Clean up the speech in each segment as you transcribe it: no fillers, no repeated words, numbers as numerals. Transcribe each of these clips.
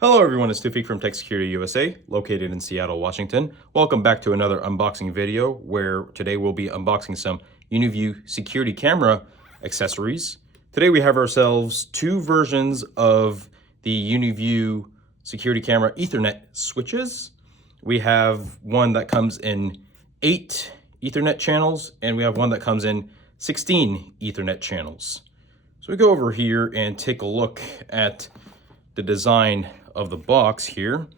Hello everyone, it's Tufik from TechSecurityUSA, located in Seattle, Washington. Welcome back to another unboxing video where today we'll be unboxing some UniView security camera accessories. Today we have ourselves two versions of the UniView security camera Ethernet switches. We have one that comes in 8 Ethernet channels and we have one that comes in 16 Ethernet channels. So we go over here and take a look at the design of the box here.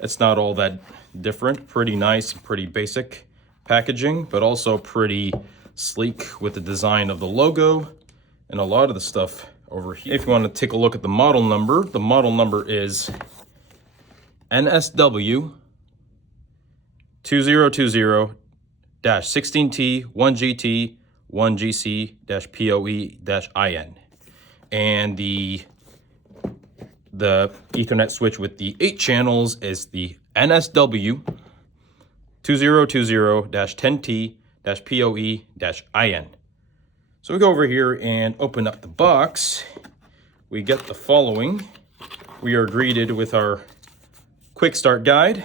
It's not all that different. Pretty nice, pretty basic packaging, but also pretty sleek with the design of the logo and a lot of the stuff over here. If you want to take a look at the model number is NSW 2020-16T 1GT 1GC-PoE-IN. And the Ethernet switch with the 8 channels is the NSW 2020-10T-PoE-IN. So we go over here and open up the box. We get the following. We are greeted with our quick start guide,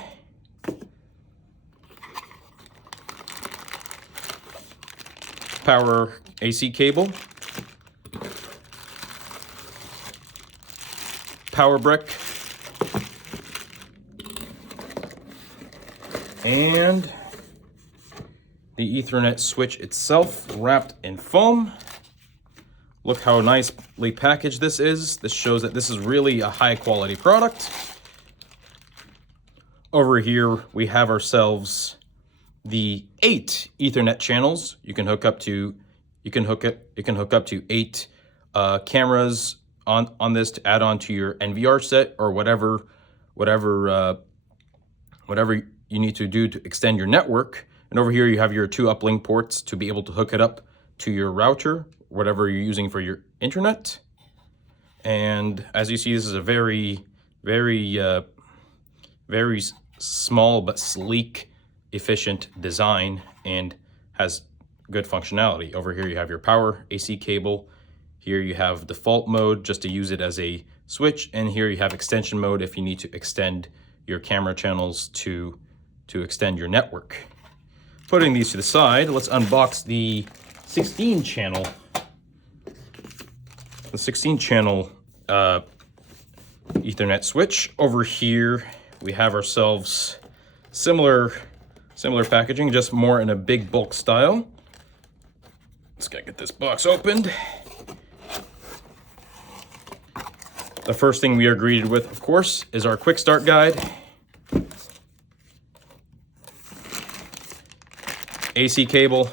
power AC cable, power brick, and the Ethernet switch itself wrapped in foam. Look how nicely packaged this is. This shows that this is really a high quality product. Over here we have ourselves the 8 Ethernet channels. You can hook up to 8 cameras on this to add on to your NVR set or whatever you need to do to extend your network. And over here you have your 2 uplink ports to be able to hook it up to your router, whatever you're using for your internet. And as you see, this is a very small but sleek, efficient design and has good functionality. Over here you have your power AC cable. Here you have default mode just to use it as a switch, and here you have extension mode if you need to extend your camera channels to extend your network. Putting these to the side, let's unbox the 16 channel. The 16 channel Ethernet switch. Over here we have ourselves similar packaging, just more in a big bulk style. Let's get this box opened. The first thing we are greeted with, of course, is our quick start guide, AC cable.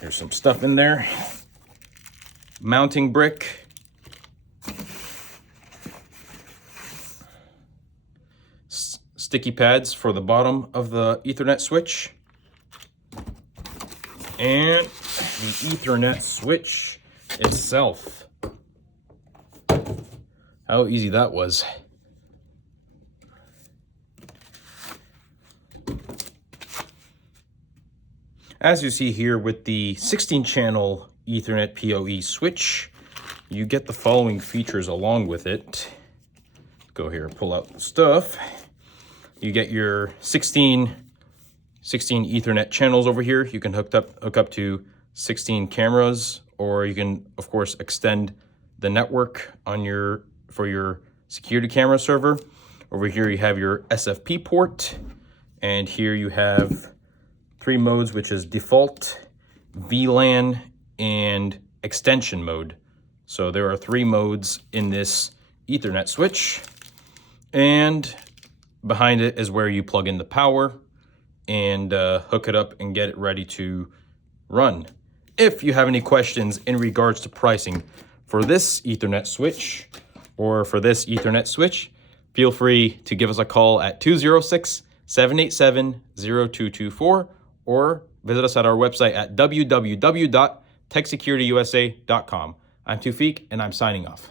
There's some stuff in there. Mounting brick. Sticky pads for the bottom of the Ethernet switch. And the Ethernet switch itself. How easy that was. As you see here with the 16 channel Ethernet PoE switch, you get the following features along with it. Go here and pull out the stuff. You get your 16 Ethernet channels over here. You can hook up to 16 cameras, or you can of course extend the network on for your security camera server. Over here you have your SFP port, and here you have 3 modes, which is default, VLAN, and extension mode. So there are 3 modes in this Ethernet switch, and behind it is where you plug in the power and hook it up and get it ready to run. If you have any questions in regards to pricing for this Ethernet switch or for this Ethernet switch, feel free to give us a call at 206-787-0224 or visit us at our website at www.techsecurityusa.com. I'm Tufik and I'm signing off.